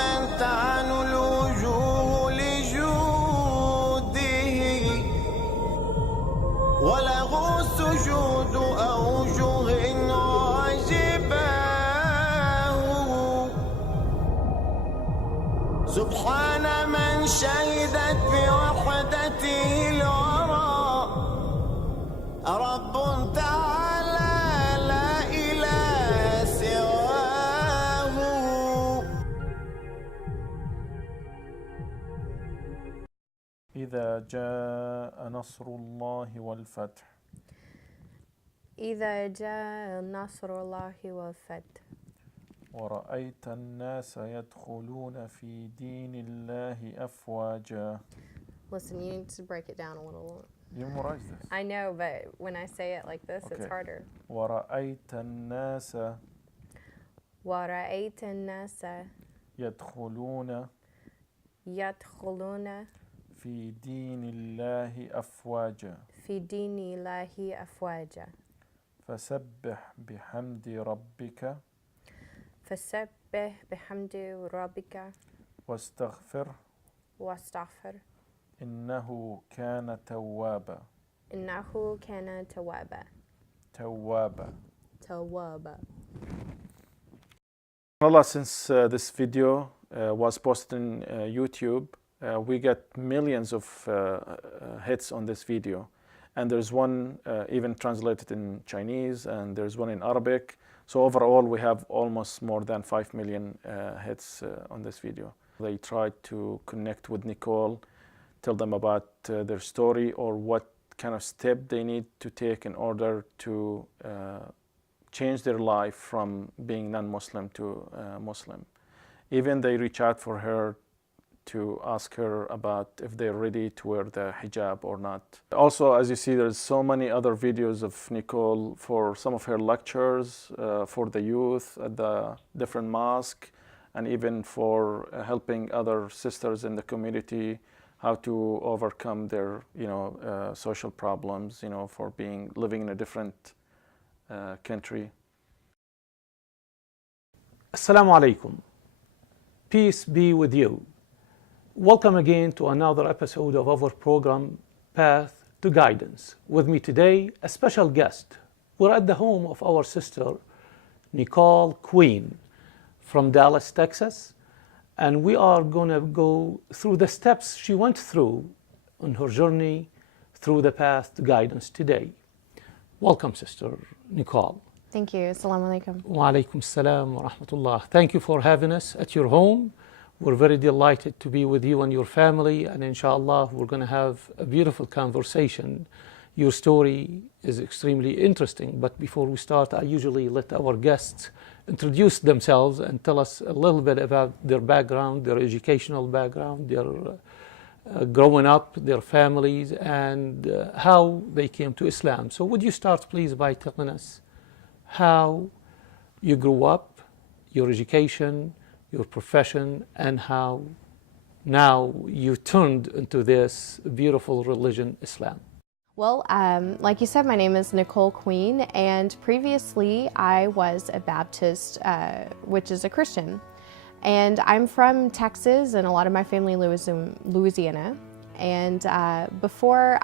من تعن الوجوه لجوده وله سجود أوجه عجباه سبحان من شهدت بوحدته الورى رب تعالى لا إله سواه. إذا جاء نصر الله والفتح. إذا جاء نصر الله والفتح. ورأيت الناس يدخلون في دين الله أفواجا. Listen, you need to break it down a little. You memorize this. I know, but when I say it like this, it's harder. ورأيت الناس ورأيت الناس يدخلون في دين الله أفواجا. في دين الله أفواجا. فسبح بحمد ربك. فسبح بحمد ربك. واستغفر. إنه كان توابا. إنه كان توابا. Allah, since this video was posted in YouTube, we get millions of hits on this video, and there's one even translated in Chinese, and there's one in Arabic. So overall we have almost more than 5 million hits on this video. They tried to connect with Nicole, tell them about their story or what kind of step they need to take in order to change their life from being non-Muslim to Muslim. Even they reach out for her to ask her about if they're ready to wear the hijab or not. Also, as you see, there's so many other videos of Nicole for some of her lectures for the youth at the different mosques, and even for helping other sisters in the community how to overcome their social problems, for living in a different country. Assalamu alaikum. Peace be with you. Welcome again to another episode of our program, Path to Guidance. With me today, a special guest. We're at the home of our sister, Nicole Queen, from Dallas, Texas, and we are going to go through the steps she went through on her journey through the Path to Guidance today. Welcome, Sister Nicole. Thank you. Assalamu alaikum. Wa alaikum salam wa rahmatullah. Thank you for having us at your home. We're very delighted to be with you and your family, and inshallah we're going to have a beautiful conversation. Your story is extremely interesting, but before we start, I usually let our guests introduce themselves and tell us a little bit about their background, their educational background, their growing up, their families, and how they came to Islam. So would you start please by telling us how you grew up, your education, your profession, and how now you turned into this beautiful religion, Islam? Well, like you said, my name is Nicole Queen, and previously I was a Baptist, which is a Christian. And I'm from Texas, and a lot of my family lives in Louisiana. And before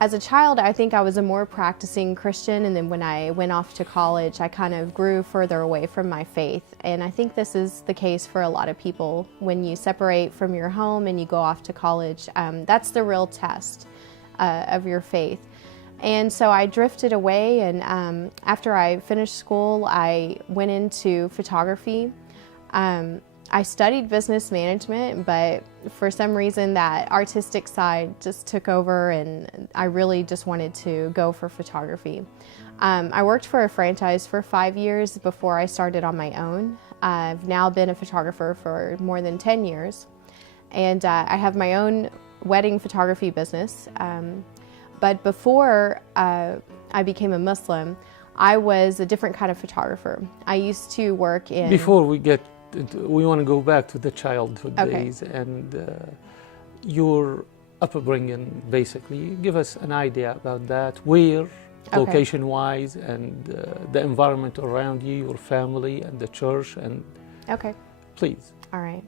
as a child, I think I was a more practicing Christian, and then when I went off to college, I kind of grew further away from my faith. And I think this is the case for a lot of people. When you separate from your home and you go off to college, that's the real test of your faith. And so I drifted away, and after I finished school, I went into photography. I studied business management, but for some reason that artistic side just took over, and I really just wanted to go for photography. I worked for a franchise for 5 years before I started on my own. I've now been a photographer for more than 10 years, and I have my own wedding photography business. But before I became a Muslim, I was a different kind of photographer. I used to work in... Before we want to go back to the childhood days and your upbringing, basically. Give us an idea about that. Where Okay. location-wise, and the environment around you, your family, and the church. And Okay. please. All right.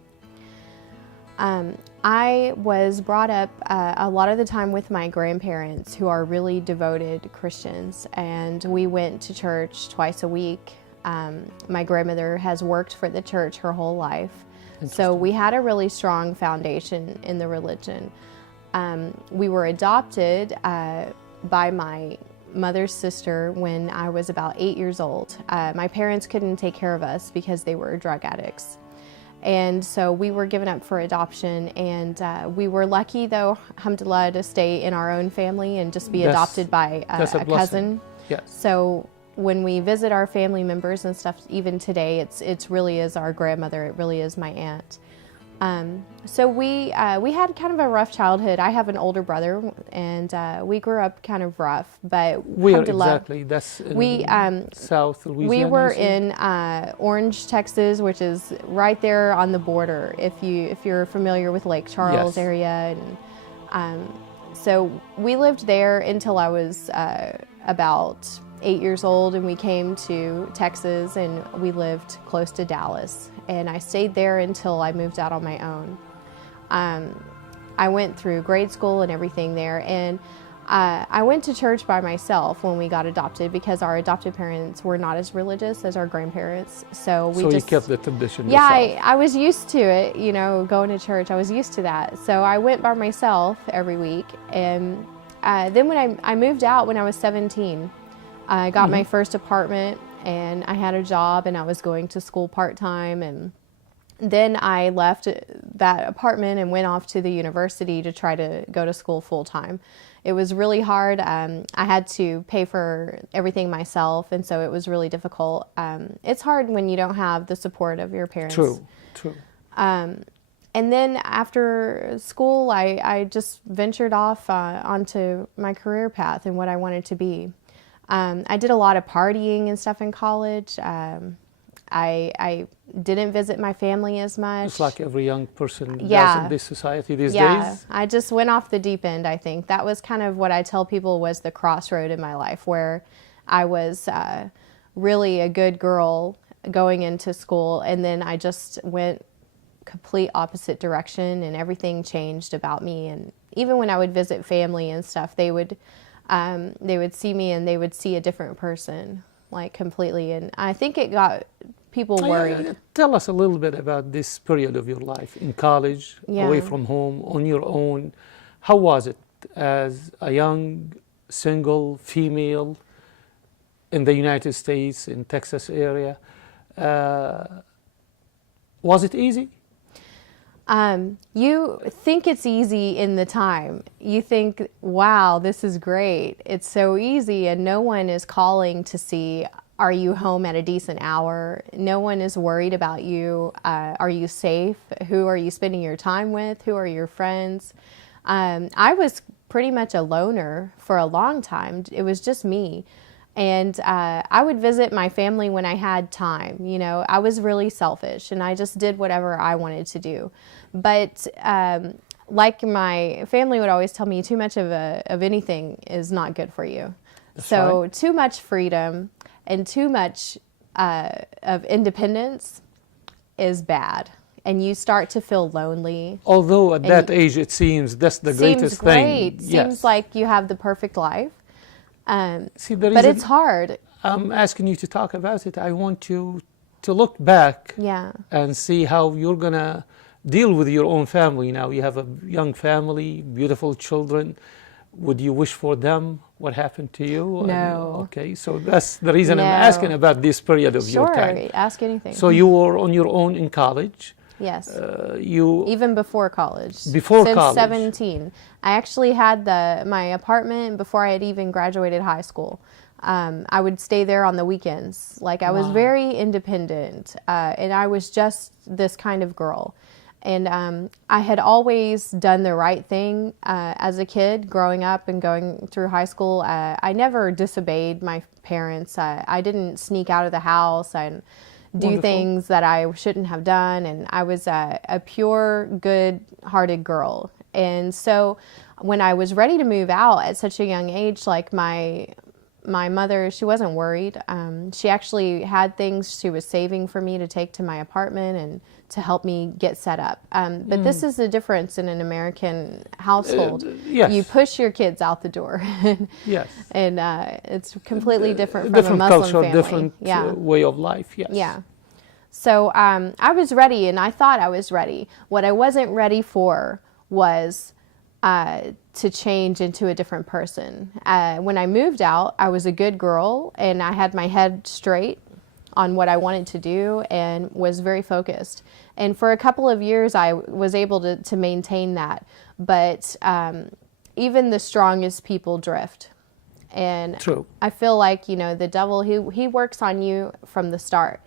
I was brought up a lot of the time with my grandparents, who are really devoted Christians, and we went to church twice a week. My grandmother has worked for the church her whole life, so we had a really strong foundation in the religion. We were adopted by my mother's sister when I was about 8 years old. My parents couldn't take care of us because they were drug addicts. And so we were given up for adoption, and we were lucky, though, alhamdulillah, to stay in our own family and just be adopted by a cousin. Yes. So when we visit our family members and stuff, even today, it's really is our grandmother. It really is my aunt. So we had kind of a rough childhood. I have an older brother, and we grew up kind of rough. But where exactly? That's in South Louisiana. We were in Orange, Texas, which is right there on the border. If you're familiar with Lake Charles area, and so we lived there until I was about 8 years old, and we came to Texas, and we lived close to Dallas. And I stayed there until I moved out on my own. I went through grade school and everything there, and I went to church by myself when we got adopted because our adopted parents were not as religious as our grandparents. So you kept the tradition Yeah, yourself. I was used to it, going to church. I was used to that. So I went by myself every week. And then when I moved out when I was 17, I got my first apartment, and I had a job, and I was going to school part-time, and then I left that apartment and went off to the university to try to go to school full-time. It was really hard. I had to pay for everything myself, and so it was really difficult. It's hard when you don't have the support of your parents. True. And then after school, I just ventured off onto my career path and what I wanted to be. I did a lot of partying and stuff in college. I didn't visit my family as much. It's like every young person does in this society these days. Yeah, I just went off the deep end, I think. That was kind of what I tell people was the crossroad in my life, where I was really a good girl going into school, and then I just went complete opposite direction, and everything changed about me. And even when I would visit family and stuff, they would see me and they would see a different person, like completely. And I think it got people worried. Tell us a little bit about this period of your life in college, away from home, on your own. How was it as a young, single female in the United States, in Texas area? Was it easy? You think it's easy in the time. You think, wow, this is great. It's so easy, and no one is calling to see, are you home at a decent hour? No one is worried about you. Are you safe? Who are you spending your time with? Who are your friends? I was pretty much a loner for a long time. It was just me. And I would visit my family when I had time. I was really selfish, and I just did whatever I wanted to do. But like my family would always tell me, too much of anything is not good for you. That's so right. Too much freedom and too much of independence is bad. And you start to feel lonely. Although at that age it seems that's the greatest thing. Seems like you have the perfect life. See, but it's hard. I'm asking you to talk about it. I want you to look back and see how you're going to deal with your own family now. You have a young family, beautiful children. Would you wish for them what happened to you? No. Okay, so that's the reason I'm asking about this period of your time. Sure, ask anything. So you were on your own in college. Yes. Even before college. Before Since college. 17. I actually had my apartment before I had even graduated high school. I would stay there on the weekends. Like, I was very independent, and I was just this kind of girl. And I had always done the right thing as a kid, growing up and going through high school. I never disobeyed my parents. I didn't sneak out of the house and do things that I shouldn't have done. And I was a pure, good-hearted girl. And so when I was ready to move out at such a young age, like my my mother, she wasn't worried. She actually had things she was saving for me to take to my apartment and to help me get set up. But this is the difference in an American household. Yes. You push your kids out the door. Yes. And it's completely different from Different a Muslim culture, family. different way of life, yes. Yeah. So I was ready, and I thought I was ready. What I wasn't ready for was to change into a different person. When I moved out, I was a good girl, and I had my head straight on what I wanted to do and was very focused. And for a couple of years, I was able to maintain that. But even the strongest people drift. And True. I feel like, you know, the devil, he works on you from the start.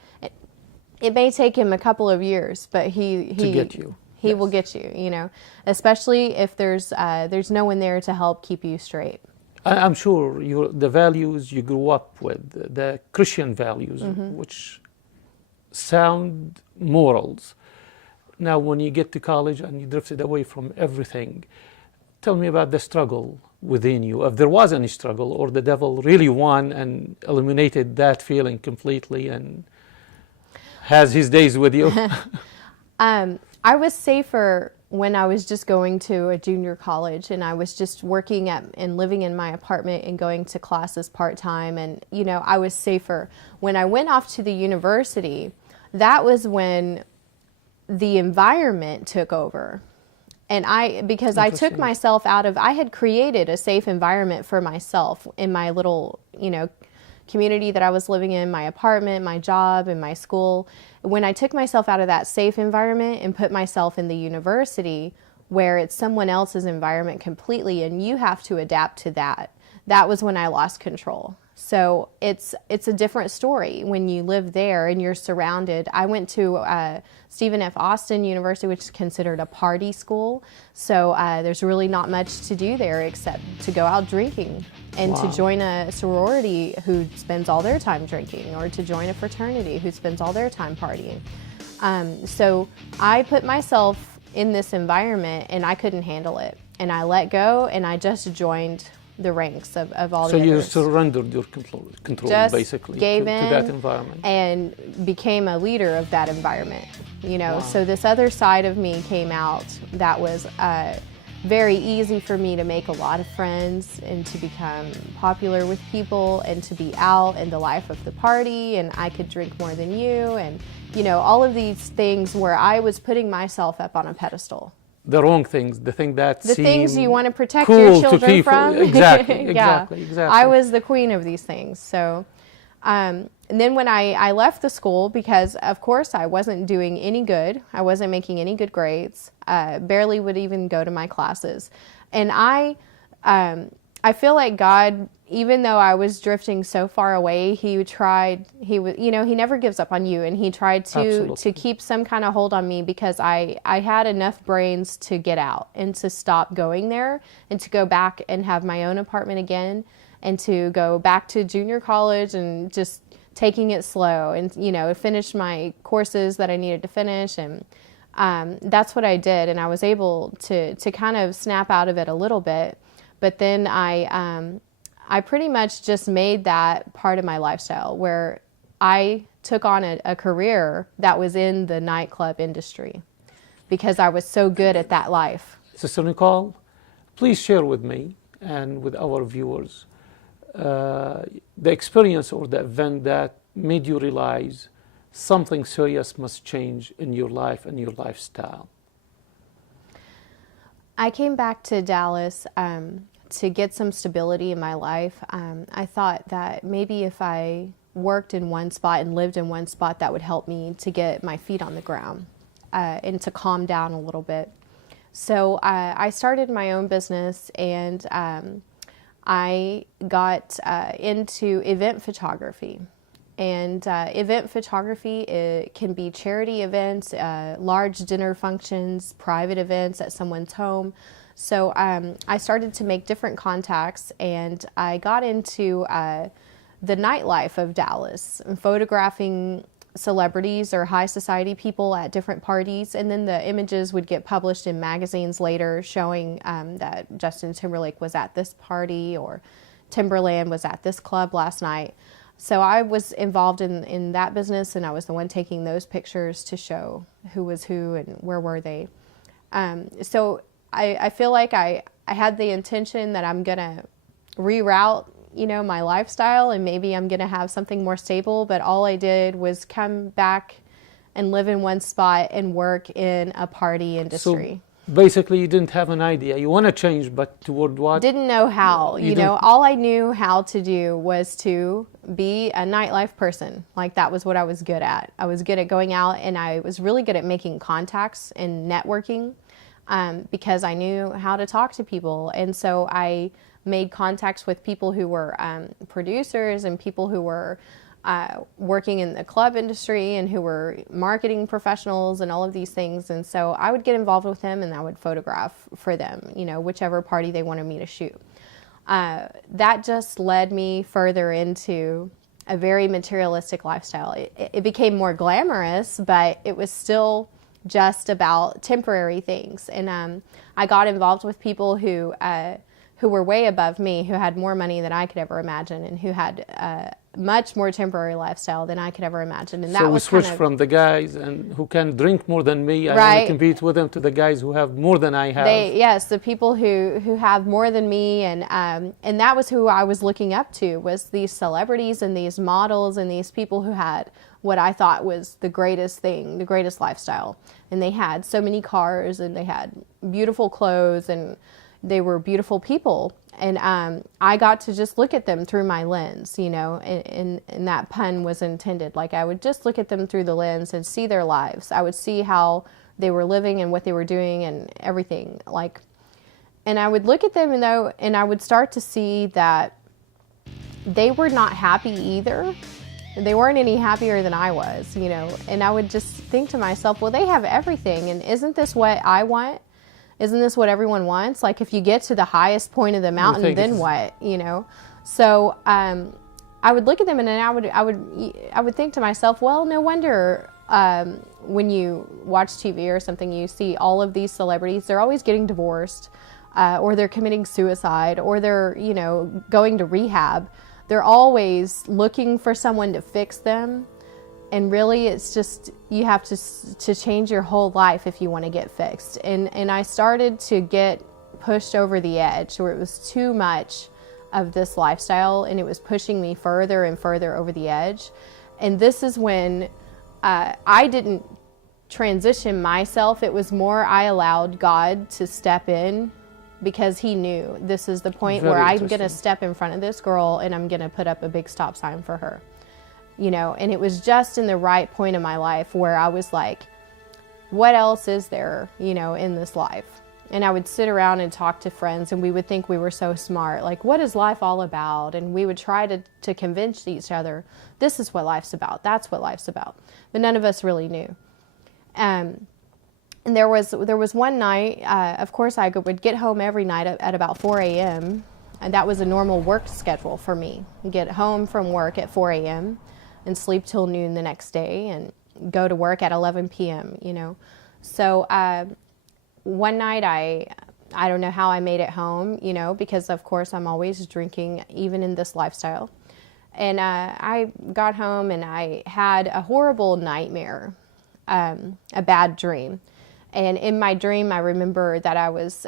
It may take him a couple of years, but he to get you. He will get you, you know, especially if there's no one there to help keep you straight. I'm sure the values you grew up with, the Christian values, which sound morals. Now, when you get to college and you drifted away from everything, tell me about the struggle within you, if there was any struggle, or the devil really won and eliminated that feeling completely and has his days with you. I was safer when I was just going to a junior college and I was just working and living in my apartment and going to classes part-time, and, you know, I was safer. When I went off to the university, that was when the environment took over. And because I took myself out of, I had created a safe environment for myself in my little, you know, community that I was living in, my apartment, my job, and my school. When I took myself out of that safe environment and put myself in the university where it's someone else's environment completely and you have to adapt to that, that was when I lost control. So it's a different story when you live there and you're surrounded. I went to Stephen F. Austin University, which is considered a party school. So there's really not much to do there except to go out drinking and to join a sorority who spends all their time drinking, or to join a fraternity who spends all their time partying. So I put myself in this environment and I couldn't handle it. And I let go and I just joined the ranks of all the others. So you surrendered your control just basically gave to in that environment. And became a leader of that environment. You know, so this other side of me came out that was very easy for me to make a lot of friends and to become popular with people and to be out in the life of the party, and I could drink more than you, and, you know, all of these things where I was putting myself up on a pedestal. The wrong things, the things you want to protect cool your children to from. Exactly, Yeah. exactly. I was the queen of these things. So, and then when I left the school, because of course I wasn't doing any good, I wasn't making any good grades, barely would even go to my classes, and I feel like God, even though I was drifting so far away, he never gives up on you, and he tried to keep some kind of hold on me, because I had enough brains to get out and to stop going there and to go back and have my own apartment again, and to go back to junior college and just taking it slow and, you know, finish my courses that I needed to finish. And that's what I did, and I was able to kind of snap out of it a little bit. But then I pretty much just made that part of my lifestyle, where I took on a career that was in the nightclub industry because I was so good at that life. Sister Nicole, please share with me and with our viewers the experience or the event that made you realize something serious must change in your life and your lifestyle. I came back to Dallas to get some stability in my life. I thought that maybe if I worked in one spot and lived in one spot, that would help me to get my feet on the ground and to calm down a little bit. So I started my own business, and I got into event photography. And event photography, it can be charity events, large dinner functions, private events at someone's home. So I started to make different contacts, and I got into the nightlife of Dallas, photographing celebrities or high society people at different parties, and then the images would get published in magazines later showing that Justin Timberlake was at this party, or Timberland was at this club last night. So I was involved in that business, and I was the one taking those pictures to show who was who and where were they. So I feel like I had the intention that I'm going to reroute, my lifestyle, and maybe I'm going to have something more stable. But all I did was come back and live in one spot and work in a party industry. So basically, you didn't have an idea. You want to change, but toward what? Didn't know how. All I knew how to do was to be a nightlife person. Like, that was what I was good at. I was good at going out, and I was really good at making contacts and networking, because I knew how to talk to people. And so I made contacts with people who were producers and people who were working in the club industry and who were marketing professionals and all of these things. And so I would get involved with them, and I would photograph for them, whichever party they wanted me to shoot. That just led me further into a very materialistic lifestyle. It became more glamorous, but it was still just about temporary things. And I got involved with people who were way above me, who had more money than I could ever imagine, and who had much more temporary lifestyle than I could ever imagine. And that so we was switched from the guys and who can drink more than me, I want to compete with them, to the guys who have more than I have. Yes, the people who have more than me, and that was who I was looking up to, was these celebrities and these models and these people who had what I thought was the greatest thing, the greatest lifestyle. And they had so many cars, and they had beautiful clothes, and they were beautiful people. And I got to just look at them through my lens, and that pun was intended. Like, I would just look at them through the lens and see their lives. I would see how they were living and what they were doing and everything. And I would look at them, and I would start to see that they were not happy either. They weren't any happier than I was, and I would just think to myself, well, they have everything, and isn't this what I want? Isn't this what everyone wants? Like, if you get to the highest point of the mountain, then what, So I would look at them, and then I would think to myself, well, no wonder when you watch TV or something, you see all of these celebrities, they're always getting divorced, or they're committing suicide, or they're, going to rehab. They're always looking for someone to fix them. And really, it's just, you have to change your whole life if you want to get fixed. And I started to get pushed over the edge, where it was too much of this lifestyle, and it was pushing me further and further over the edge. And this is when I didn't transition myself. It was more I allowed God to step in, because he knew this is the point where I'm going to step in front of this girl, and I'm going to put up a big stop sign for her. And it was just in the right point of my life where I was like, what else is there, in this life? And I would sit around and talk to friends, and we would think we were so smart. Like, what is life all about? And we would try to convince each other, this is what life's about. That's what life's about. But none of us really knew. And there was one night, of course, I would get home every night at about 4 a.m., and that was a normal work schedule for me. Get home from work at 4 a.m., and sleep till noon the next day, and go to work at 11 p.m., So one night I don't know how I made it home, because of course I'm always drinking, even in this lifestyle. And I got home, and I had a horrible nightmare, a bad dream. And in my dream, I remember that I was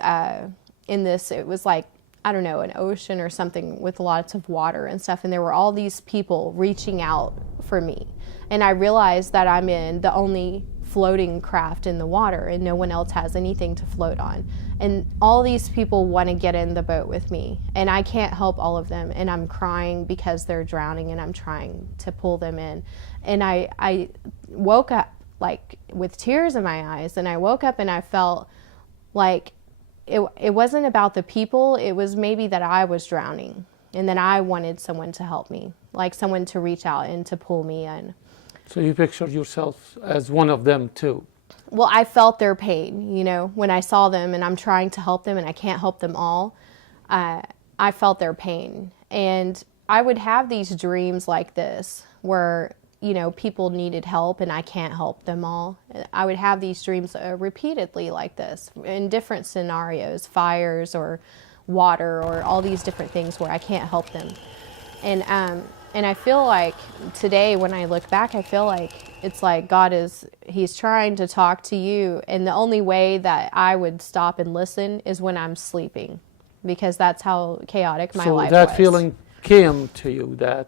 in this, it was like, I don't know, an ocean or something with lots of water and stuff. And there were all these people reaching out for me. And I realized that I'm in the only floating craft in the water, and no one else has anything to float on. And all these people want to get in the boat with me, and I can't help all of them. And I'm crying because they're drowning, and I'm trying to pull them in. And I woke up like with tears in my eyes, and I woke up and I felt like it wasn't about the people. It was maybe that I was drowning, and then I wanted someone to help me, like someone to reach out and to pull me in. So you pictured yourself as one of them too? Well, I felt their pain, when I saw them, and I'm trying to help them, and I can't help them all. I felt their pain. And I would have these dreams like this where, people needed help and I can't help them all. I would have these dreams repeatedly like this in different scenarios, fires or water or all these different things where I can't help them. And I feel like today when I look back, I feel like it's like He's trying to talk to you, and the only way that I would stop and listen is when I'm sleeping, because that's how chaotic my life was. So that feeling came to you, that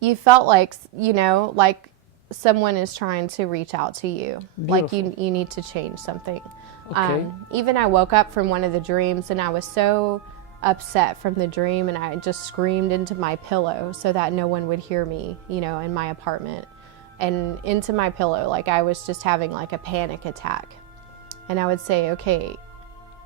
you felt like, you know, like someone is trying to reach out to you. Like you need to change something. Okay. Even I woke up from one of the dreams and I was so upset from the dream, and I just screamed into my pillow so that no one would hear me, you know, in my apartment, and into my pillow, like I was just having like a panic attack. And I would say, okay,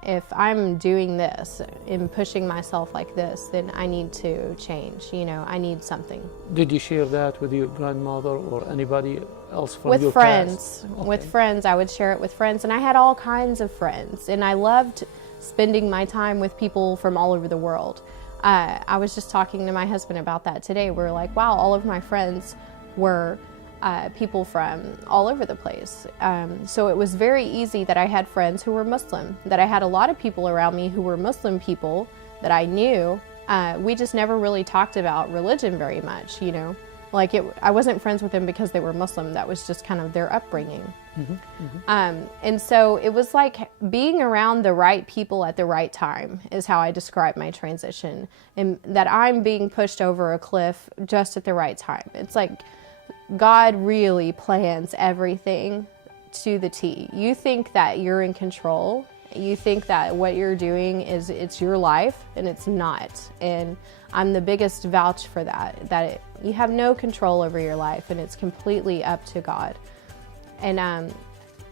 if I'm doing this and pushing myself like this, then I need to change, you know, I need something. Did you share that with your grandmother or anybody else from With your friends. past? Okay. With friends, I would share it with friends, and I had all kinds of friends, and I loved spending my time with people from all over the world. I was just talking to my husband about that today. We're like, wow, all of my friends were people from all over the place. So it was very easy that I had friends who were Muslim, that I had a lot of people around me who were Muslim people that I knew. We just never really talked about religion very much, you know. Like I wasn't friends with them because they were Muslim. That was just kind of their upbringing. And so it was like being around the right people at the right time is how I describe my transition, and that I'm being pushed over a cliff just at the right time. It's like God really plans everything to the T. You think that you're in control. You think that what you're doing it's your life, and it's not. And I'm the biggest vouch for that you have no control over your life, and it's completely up to God. And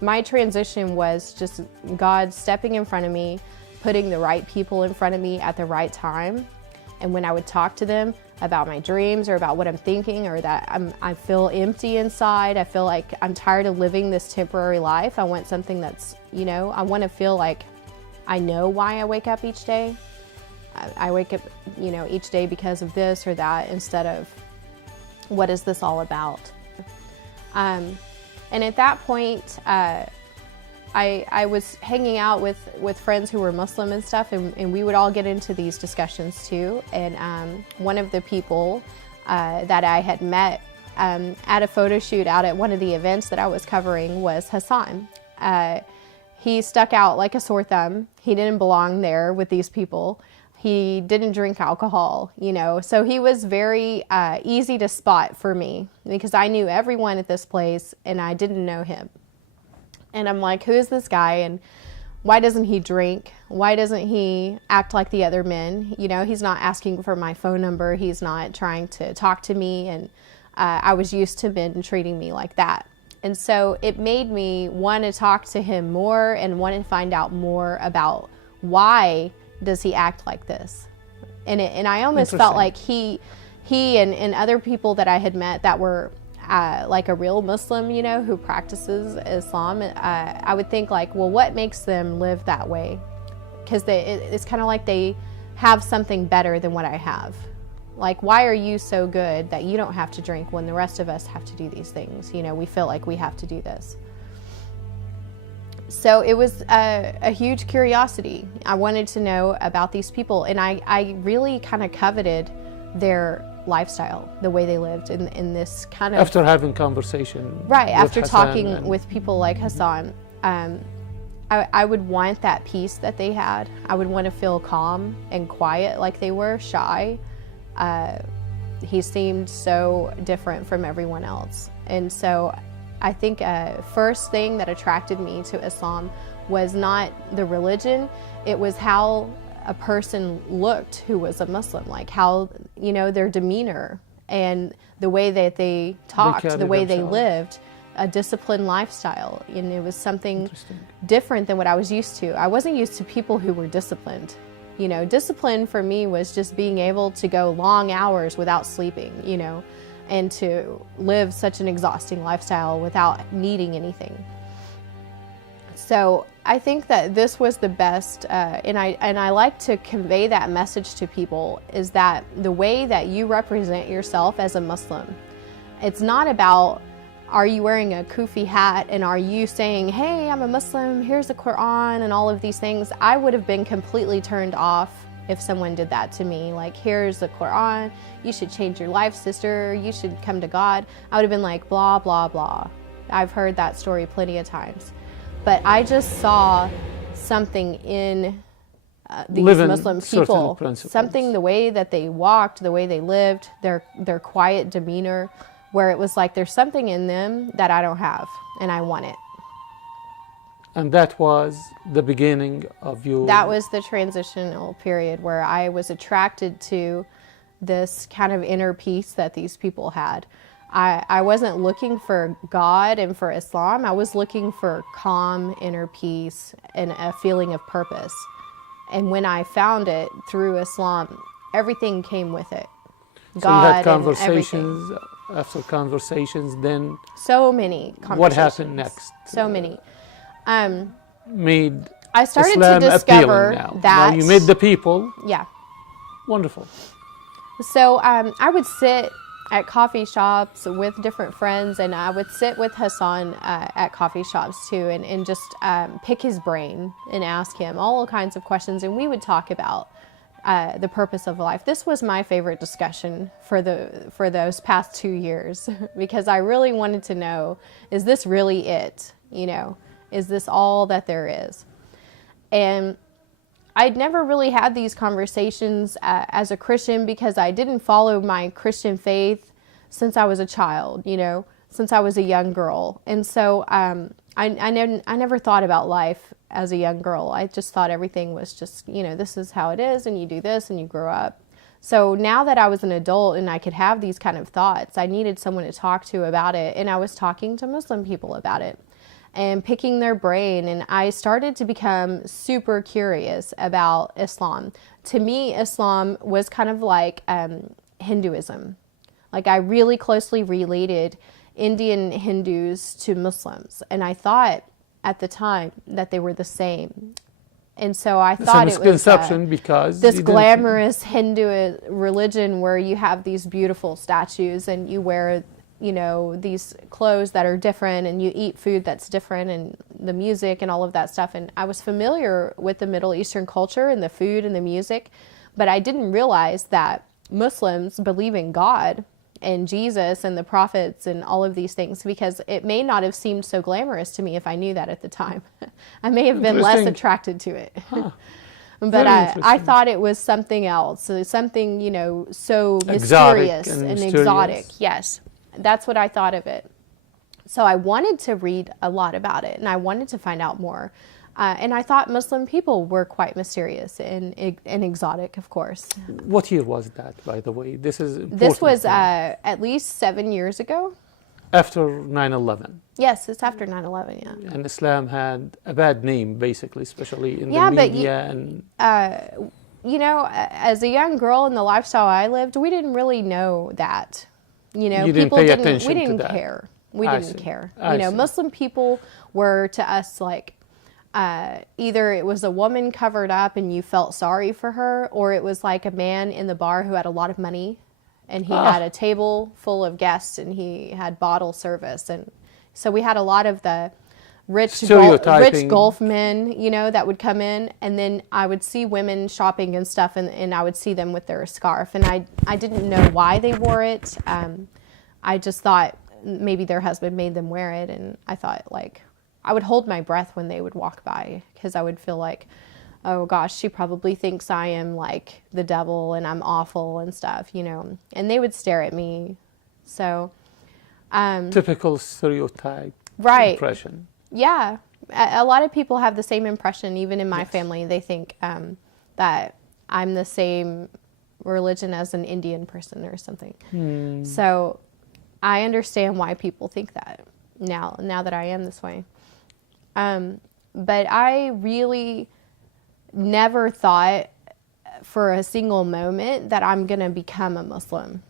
my transition was just God stepping in front of me, putting the right people in front of me at the right time. And when I would talk to them about my dreams or about what I'm thinking, or that I feel empty inside, I feel like I'm tired of living this temporary life. I want something that's, you know, I want to feel like I know why I wake up each day. I wake up, you know, each day because of this or that, instead of what is this all about? And at that point, I was hanging out with friends who were Muslim and stuff, and we would all get into these discussions too. And one of the people that I had met at a photo shoot out at one of the events that I was covering was Hassan. He stuck out like a sore thumb. He didn't belong there with these people. He didn't drink alcohol, you know, so he was very easy to spot for me, because I knew everyone at this place and I didn't know him. And I'm like, who is this guy, and why doesn't he drink? Why doesn't he act like the other men? You know, he's not asking for my phone number. He's not trying to talk to me. And I was used to men treating me like that. And so it made me want to talk to him more and want to find out more about why does he act like this. And I almost felt like he and other people that I had met that were like a real Muslim, you know, who practices Islam, I would think like, well, what makes them live that way? Because it's kind of like they have something better than what I have. Like, why are you so good that you don't have to drink when the rest of us have to do these things? You know, we feel like we have to do this. So it was a huge curiosity. I wanted to know about these people, and I really kind of coveted their lifestyle, the way they lived in this kind of... After having conversation. Right, after Hassan talking with people like Hassan, I would want that peace that they had. I would want to feel calm and quiet like they were, shy. He seemed so different from everyone else. And so I think first thing that attracted me to Islam was not the religion, it was how a person looked who was a Muslim, like how, you know, their demeanor and the way that they talked, the way they lived, a disciplined lifestyle. And it was something different than what I was used to. I wasn't used to people who were disciplined. You know, discipline for me was just being able to go long hours without sleeping, you know, and to live such an exhausting lifestyle without needing anything. So I think that this was the best, and I like to convey that message to people, is that the way that you represent yourself as a Muslim, it's not about, are you wearing a kufi hat and are you saying, hey, I'm a Muslim, here's the Quran and all of these things. I would have been completely turned off if someone did that to me. Like, here's the Quran, you should change your life, sister, you should come to God. I would have been like, blah, blah, blah. I've heard that story plenty of times. But I just saw something in these Muslim people, something, the way that they walked, the way they lived, their quiet demeanor, where it was like there's something in them that I don't have, and I want it. And that was the beginning of your... That was the transitional period where I was attracted to this kind of inner peace that these people had. I wasn't looking for God and for Islam. I was looking for calm inner peace and a feeling of purpose. And when I found it through Islam, everything came with it. So God, you had conversations, after conversations, then... So many conversations. What happened next? So many. Made I started Islam to discover now. that... Now you made the people. Yeah. Wonderful. So I would sit at coffee shops with different friends, and I would sit with Hassan at coffee shops too, and just pick his brain and ask him all kinds of questions, and we would talk about the purpose of life. This was my favorite discussion for those past 2 years because I really wanted to know, is this really it? You know, is this all that there is? And I'd never really had these conversations as a Christian because I didn't follow my Christian faith since I was a child, you know, since I was a young girl. And so I never thought about life as a young girl. I just thought everything was just, you know, this is how it is, and you do this and you grow up. So now that I was an adult and I could have these kind of thoughts, I needed someone to talk to about it. And I was talking to Muslim people about it and picking their brain. And I started to become super curious about Islam. To me, Islam was kind of like Hinduism. Like, I really closely related Indian Hindus to Muslims. And I thought at the time that they were the same. And so I thought it was misconception because this glamorous Hindu religion where you have these beautiful statues and you wear, you know, these clothes that are different and you eat food that's different and the music and all of that stuff. And I was familiar with the Middle Eastern culture and the food and the music, but I didn't realize that Muslims believe in God and Jesus and the prophets and all of these things, because it may not have seemed so glamorous to me if I knew that at the time. I may have been less attracted to it. Huh. But I thought it was something else, so something, you know, so mysterious and exotic. Yes, that's what I thought of it. So I wanted to read a lot about it, and I wanted to find out more. And I thought Muslim people were quite mysterious and exotic, of course. What year was that, by the way? This was at least 7 years ago. After 9/11. Yes, it's after 9/11, yeah. And Islam had a bad name, basically, especially in the media. You know, as a young girl in the lifestyle I lived, we didn't really know that. You know, people didn't. We didn't care. We didn't care. You know, Muslim people were to us like either it was a woman covered up and you felt sorry for her, or it was like a man in the bar who had a lot of money and he had a table full of guests and he had bottle service. And so we had a lot of the rich Gulf men, you know, that would come in, and then I would see women shopping and stuff, and I would see them with their scarf, and I didn't know why they wore it. I just thought maybe their husband made them wear it, and I thought, like, I would hold my breath when they would walk by because I would feel like, oh gosh, she probably thinks I am like the devil and I'm awful and stuff, you know, and they would stare at me. So typical stereotype impression. Yeah, a lot of people have the same impression. Even in my family, they think that I'm the same religion as an Indian person or something. So I understand why people think that now that I am this way. But I really never thought for a single moment that I'm going to become a Muslim.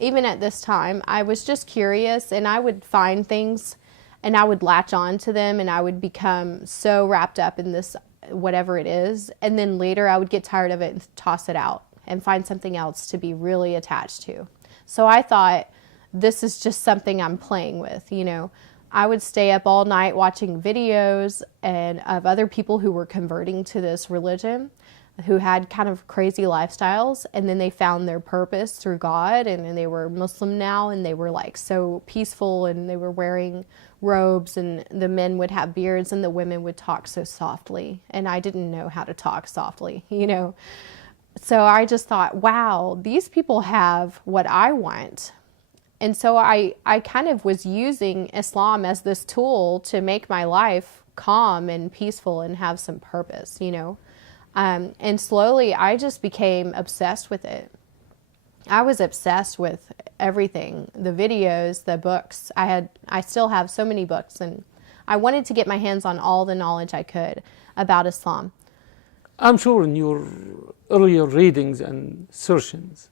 Even at this time, I was just curious, and I would find things and I would latch on to them, and I would become so wrapped up in this, whatever it is. And then later I would get tired of it and toss it out and find something else to be really attached to. So I thought, this is just something I'm playing with, you know. I would stay up all night watching videos and of other people who were converting to this religion. who had kind of crazy lifestyles, and then they found their purpose through God, and they were Muslim now, and they were like so peaceful, and they were wearing robes, and the men would have beards, and the women would talk so softly, and I didn't know how to talk softly, you know. So I just thought, wow, these people have what I want. And so I kind of was using Islam as this tool to make my life calm and peaceful and have some purpose, you know. And slowly I just became obsessed with it. I was obsessed with everything, the videos, the books. I still have so many books, and I wanted to get my hands on all the knowledge I could about Islam. I'm sure in your earlier readings and searchings,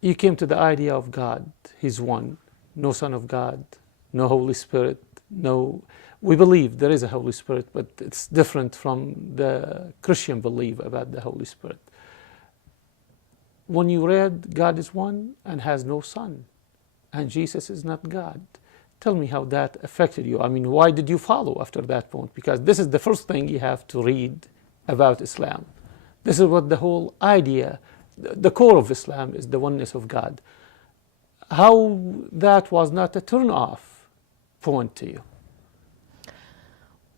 you came to the idea of God. He's one, no Son of God, no Holy Spirit, no... We believe there is a Holy Spirit, but it's different from the Christian belief about the Holy Spirit. When you read God is one and has no son, and Jesus is not God, tell me how that affected you. I mean, why did you follow after that point? Because this is the first thing you have to read about Islam. This is what the whole idea, the core of Islam is the oneness of God. How that was not a turn-off point to you?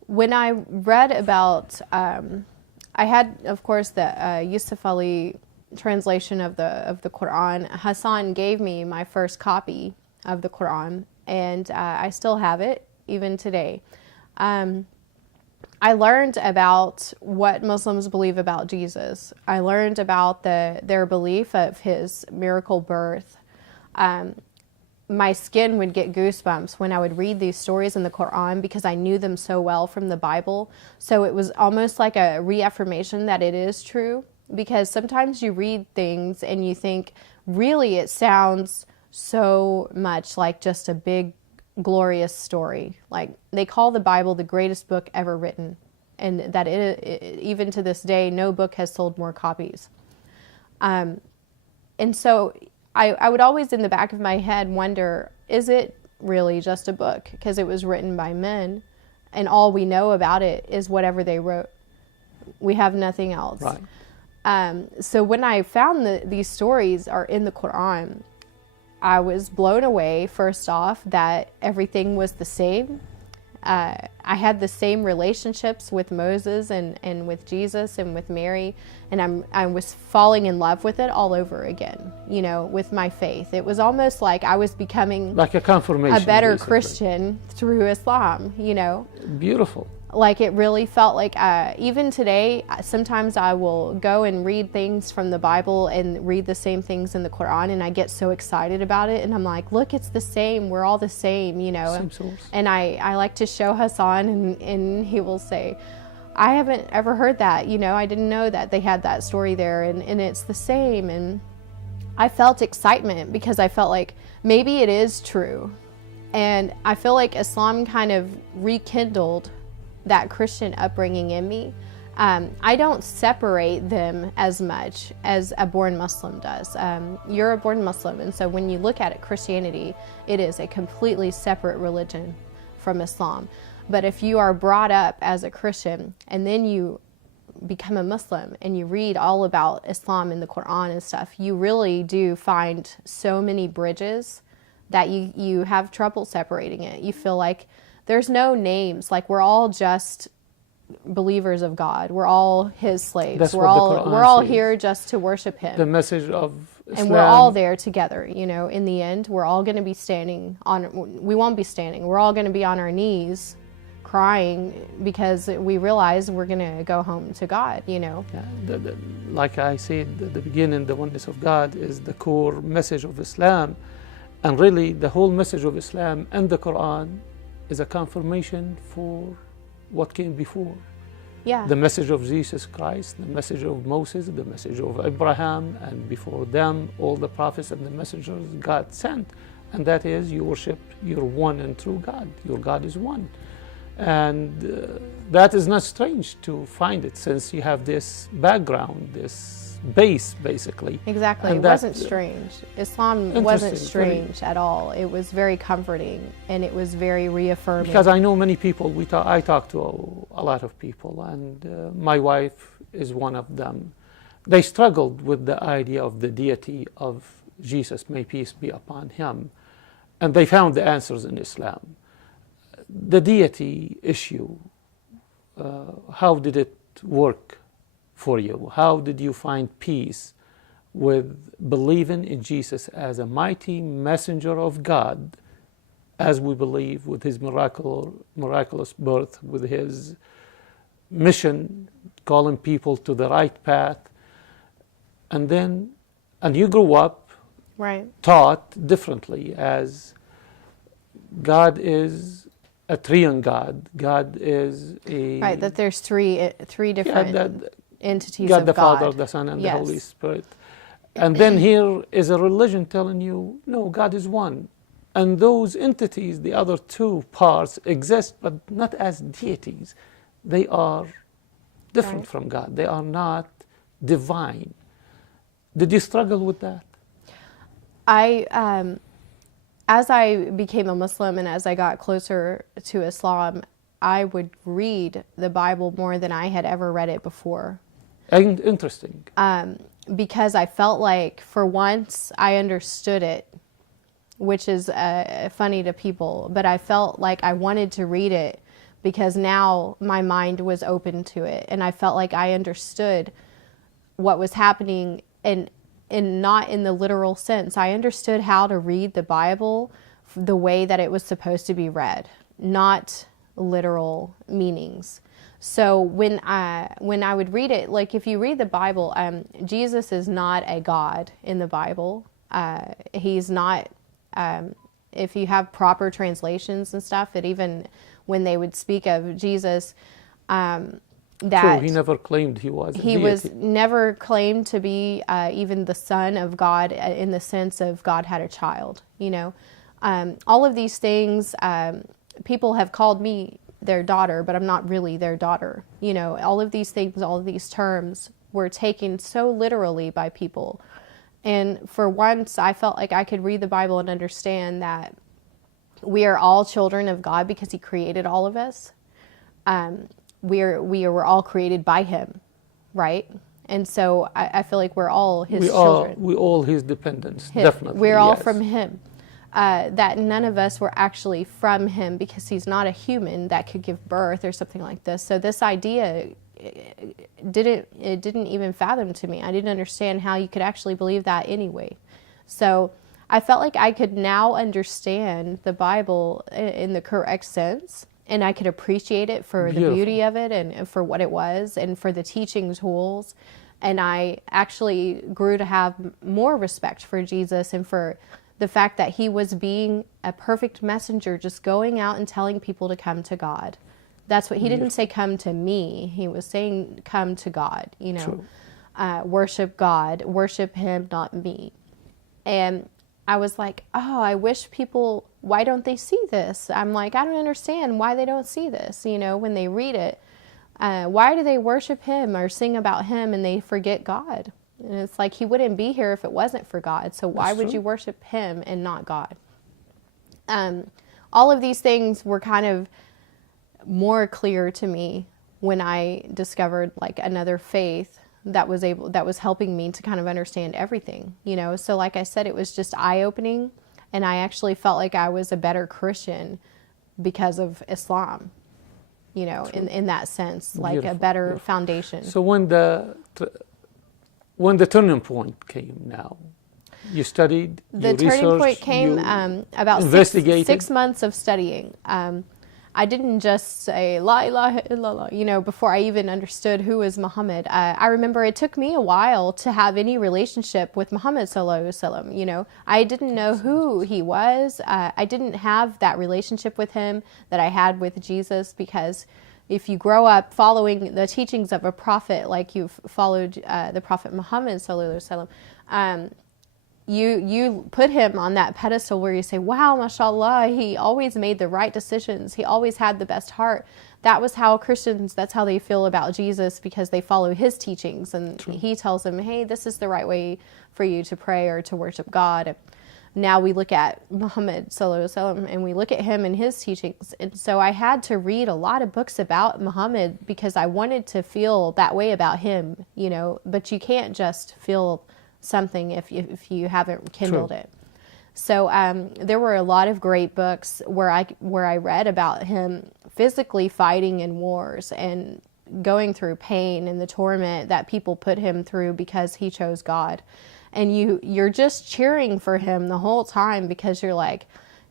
When I read about, I had, of course, the Yusuf Ali translation of the Quran. Hassan gave me my first copy of the Quran, and I still have it even today. I learned about what Muslims believe about Jesus. I learned about their belief of his miracle birth. My skin would get goosebumps when I would read these stories in the Quran because I knew them so well from the Bible. So it was almost like a reaffirmation that it is true, because sometimes you read things and you think, really, it sounds so much like just a big, glorious story. Like, they call the Bible the greatest book ever written, and that even to this day, no book has sold more copies. And so I would always in the back of my head wonder, is it really just a book? Because it was written by men, and all we know about it is whatever they wrote. We have nothing else. Right. So when I found these stories are in the Quran, I was blown away, first off, that everything was the same. I had the same relationships with Moses and with Jesus and with Mary, and I was falling in love with it all over again, you know, with my faith. It was almost like I was becoming like a confirmation, a better basically. Christian through Islam, you know. Beautiful. Like, it really felt like, even today, sometimes I will go and read things from the Bible and read the same things in the Quran, and I get so excited about it, and I'm like, look, it's the same, we're all the same, you know. Same source. And I like to show Hassan, and he will say, I haven't ever heard that, you know, I didn't know that they had that story there, and it's the same. And I felt excitement because I felt like maybe it is true. And I feel like Islam kind of rekindled that Christian upbringing in me. I don't separate them as much as a born Muslim does. You're a born Muslim, and so when you look at it, Christianity, it is a completely separate religion from Islam. But if you are brought up as a Christian and then you become a Muslim and you read all about Islam in the Quran and stuff, you really do find so many bridges that you have trouble separating it. You feel like there's no names, like we're all just believers of God. We're all his slaves. That's we're what all the Quran we're all says. here just to worship him. The message of Islam. And we're all there together, you know. In the end, we're all going to be we won't be standing. We're all going to be on our knees crying because we realize we're going to go home to God, you know. Yeah, like I said at the beginning, the oneness of God is the core message of Islam. And really, the whole message of Islam and the Quran is a confirmation for what came before. Yeah. The message of Jesus Christ, the message of Moses, the message of Abraham, and before them, all the prophets and the messengers God sent. And that is, you worship your one and true God. Your God is one. And that is not strange to find it, since you have this background, this base, basically. Exactly. And it wasn't strange. Islam wasn't strange at all. It was very comforting, and it was very reaffirming. Because I know many people, I talk to a lot of people, and my wife, is one of them. They struggled with the idea of the deity of Jesus, may peace be upon him, and they found the answers in Islam. The deity issue, how did it work for you? How did you find peace with believing in Jesus as a mighty messenger of God, as we believe with his miraculous birth, with his mission, calling people to the right path, and you grew up Right. taught differently as God is a triune God. God is a Right, that there's three different entities God of the God. Father, the Son, and Yes. the Holy Spirit. And then here is a religion telling you, no, God is one. And those entities, the other two parts, exist, but not as deities. They are different Right. from God. They are not divine. Did you struggle with that? As I became a Muslim and as I got closer to Islam, I would read the Bible more than I had ever read it before. Interesting. Because I felt like for once I understood it, which is funny to people, but I felt like I wanted to read it because now my mind was open to it, and I felt like I understood what was happening, and not in the literal sense. I understood how to read the Bible the way that it was supposed to be read, not literal meanings. So when I would read it, like if you read the Bible, Jesus is not a God in the Bible. He's not, if you have proper translations and stuff, that even when they would speak of Jesus, that True, he never claimed he was a he deity. was never claimed to be even the son of God in the sense of God had a child, you know. All of these things, people have called me their daughter, but I'm not really their daughter. You know, all of these things, all of these terms were taken so literally by people. And for once, I felt like I could read the Bible and understand that we are all children of God because he created all of us. We were all created by him, right? And so I feel like we're all his children. We all his dependents, definitely. We're all yes. from him. That none of us were actually from him because he's not a human that could give birth or something like this. So this idea, it didn't even fathom to me. I didn't understand how you could actually believe that anyway. So I felt like I could now understand the Bible in the correct sense, and I could appreciate it for Beautiful. the beauty of it and for what it was and for the teaching tools. And I actually grew to have more respect for Jesus and for the fact that he was being a perfect messenger, just going out and telling people to come to God. That's what he didn't say, come to me. He was saying, come to God, you know, worship God, worship him, not me. And I was like, oh, I wish people, why don't they see this? I'm like, I don't understand why they don't see this, you know, when they read it. Why do they worship him or sing about him and they forget God? And it's like he wouldn't be here if it wasn't for God. So why would you worship him and not God? All of these things were kind of more clear to me when I discovered like another faith that was helping me to kind of understand everything, you know. So like I said, it was just eye-opening, and I actually felt like I was a better Christian because of Islam, you know, in that sense, like a better foundation. So when the turning point came now, you studied, the turning point came about 6 months of studying. I didn't just say La ilaha illallah, you know, before I even understood who was Muhammad. I remember it took me a while to have any relationship with Muhammad sallallahu alaihi wasallam. You know, I didn't know who he was. I didn't have that relationship with him that I had with Jesus, because if you grow up following the teachings of a prophet, like you've followed the Prophet Muhammad sallallahu alaihi wasallam, you put him on that pedestal where you say, wow, mashallah, he always made the right decisions. He always had the best heart. That was how Christians, that's how they feel about Jesus, because they follow his teachings. And he tells them, hey, this is the right way for you to pray or to worship God. now we look at Muhammad sallallahu alaihi wasallam and we look at him and his teachings. And so I had to read a lot of books about Muhammad because I wanted to feel that way about him, you know, but you can't just feel something if you haven't kindled True. it. So there were a lot of great books where I read about him physically fighting in wars and going through pain and the torment that people put him through because he chose God. And you're just cheering for him the whole time because you're like,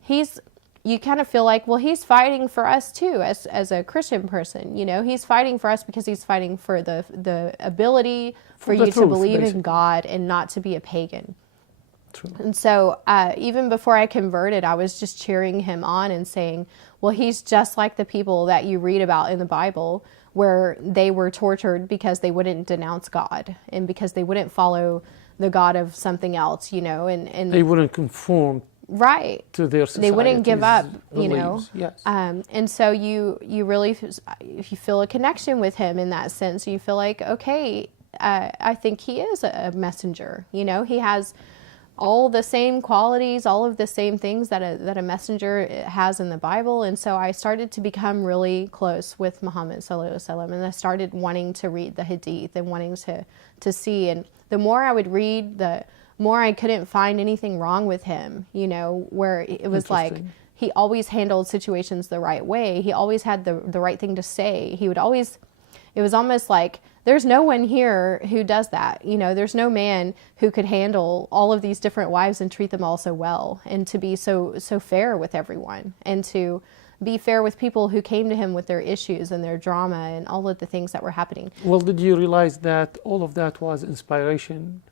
you kind of feel like, well, he's fighting for us too, as a Christian person, you know, he's fighting for us because he's fighting for the ability for the you to truth, believe basically. in God and not to be a pagan. True. And so even before I converted, I was just cheering him on and saying, well, he's just like the people that you read about in the Bible where they were tortured because they wouldn't denounce God and because they wouldn't follow the God of something else, you know, and They wouldn't conform right. to their society. They wouldn't give up, you know. Yes. And so you really, if you feel a connection with him in that sense, you feel like, okay, I think he is a messenger. You know, he has all the same qualities, all of the same things that a messenger has in the Bible. And so I started to become really close with Muhammad sallallahu alaihi wasallam, and I started wanting to read the Hadith and wanting to see. And the more I would read, the more I couldn't find anything wrong with him, you know, where it was like Interesting. he always handled situations the right way. He always had the right thing to say. He would always, it was almost like, there's no one here who does that. You know, there's no man who could handle all of these different wives and treat them all so well, and to be so fair with everyone, and to be fair with people who came to him with their issues and their drama and all of the things that were happening. Well, did you realize that all of that was inspiration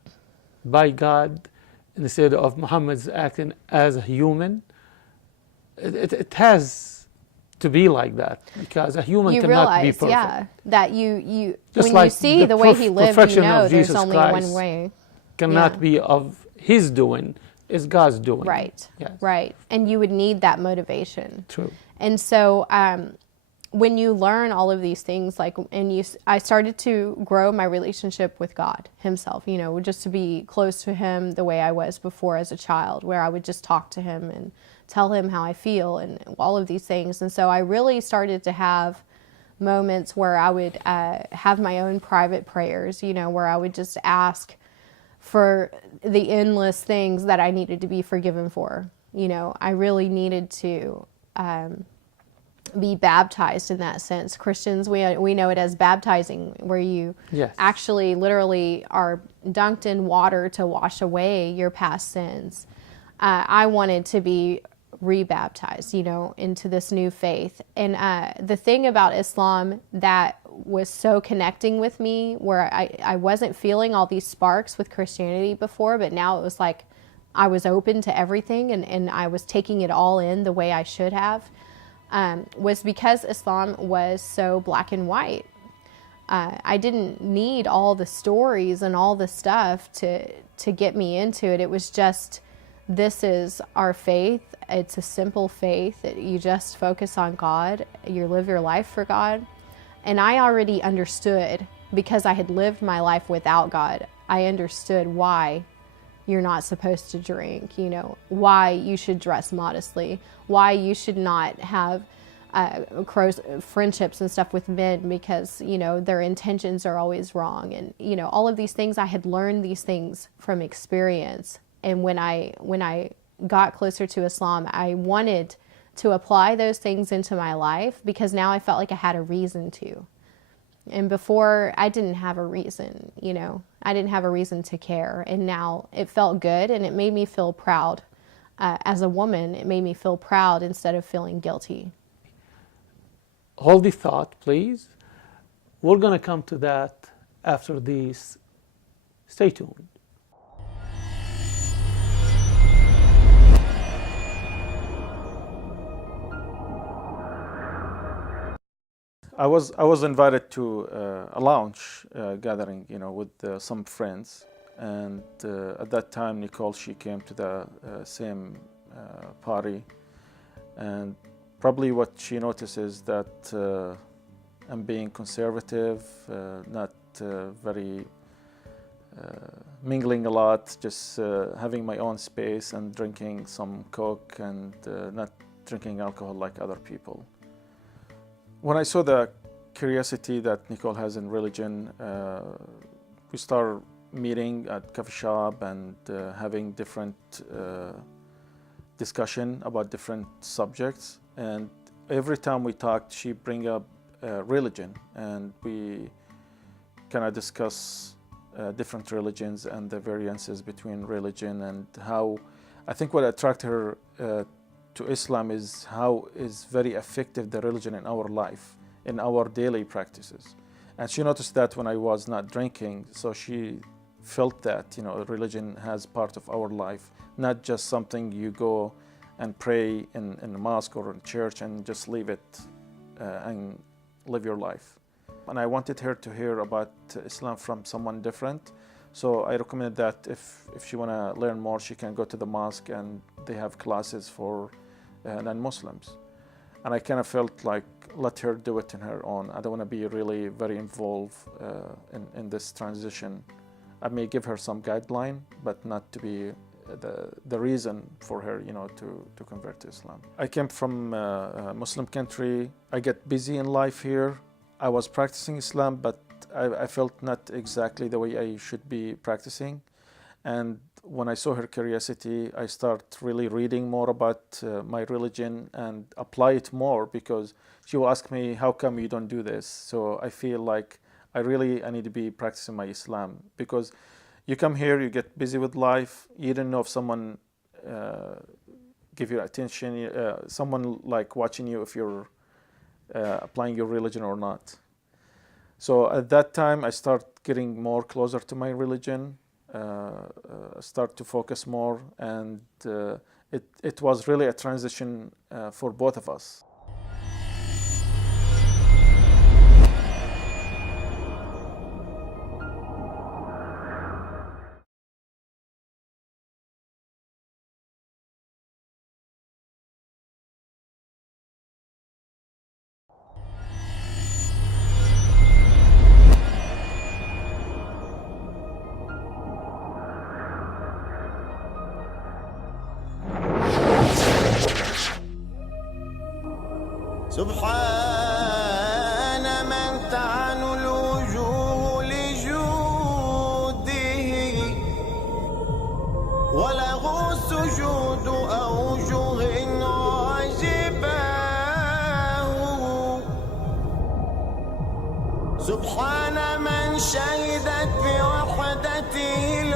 by God instead of Muhammad's acting as a human? It has to be like that because a human You cannot realize, be perfect. yeah, that you Just when like you see the the way he lived, you perfection know of there's Jesus only Christ one way. Cannot Yeah. be of his doing, it's God's doing. Right. Yes. Right. And you would need that motivation. True. And so when you learn all of these things, like, I started to grow my relationship with God himself, you know, just to be close to him the way I was before as a child, where I would just talk to him and tell him how I feel and all of these things. And so I really started to have moments where I would have my own private prayers, you know, where I would just ask for the endless things that I needed to be forgiven for. You know, I really needed to be baptized in that sense. Christians, we know it as baptizing, where you Yes. actually literally are dunked in water to wash away your past sins. I wanted to be rebaptized, you know, into this new faith. And the thing about Islam that was so connecting with me, where I wasn't feeling all these sparks with Christianity before, but now it was like I was open to everything and I was taking it all in the way I should have, was because Islam was so black and white. I didn't need all the stories and all the stuff to get me into it. It was just, this is our faith. It's a simple faith that you just focus on God. You live your life for God. And I already understood, because I had lived my life without God, I understood why you're not supposed to drink, you know, why you should dress modestly, why you should not have friendships and stuff with men because, you know, their intentions are always wrong. And, you know, all of these things, I had learned these things from experience. And when I got closer to Islam, I wanted to apply those things into my life because now I felt like I had a reason to. And before, I didn't have a reason, you know, I didn't have a reason to care. And now it felt good and it made me feel proud. As a woman, it made me feel proud instead of feeling guilty. Hold the thought, please. We're going to come to that after this. Stay tuned. I was invited to a lounge gathering, you know, with some friends, and at that time Nicole, she came to the same party, and probably what she noticed is that I'm being conservative, not very mingling a lot, just having my own space and drinking some Coke and not drinking alcohol like other people. When I saw the curiosity that Nicole has in religion, we started meeting at coffee shop and having different discussion about different subjects. And every time we talked, she bring up religion, and we kind of discuss different religions and the variances between religion, and how I think what attracted her to Islam is how is very effective the religion in our life, in our daily practices. And she noticed that when I was not drinking, so she felt that, you know, religion has part of our life, not just something you go and pray in a mosque or in church and just leave it and live your life. And I wanted her to hear about Islam from someone different. So I recommended that if she want to learn more, she can go to the mosque, and they have classes for non-Muslims. And I kind of felt like, let her do it on her own. I don't want to be really very involved in this transition. I may give her some guideline, but not to be the reason for her, you know, to convert to Islam. I came from a Muslim country. I get busy in life here. I was practicing Islam, but I felt not exactly the way I should be practicing. And when I saw her curiosity, I started really reading more about my religion and apply it more, because she will ask me, how come you don't do this? So I feel like I need to be practicing my Islam, because you come here, you get busy with life, you don't know if someone give you attention, someone like watching you if you're applying your religion or not. So at that time, I start getting more closer to my religion, start to focus more, and it was really a transition for both of us. سبحان من تعن الوجوه لجوده وله سجود أوجه عجباه سبحان من شهدت بوحدته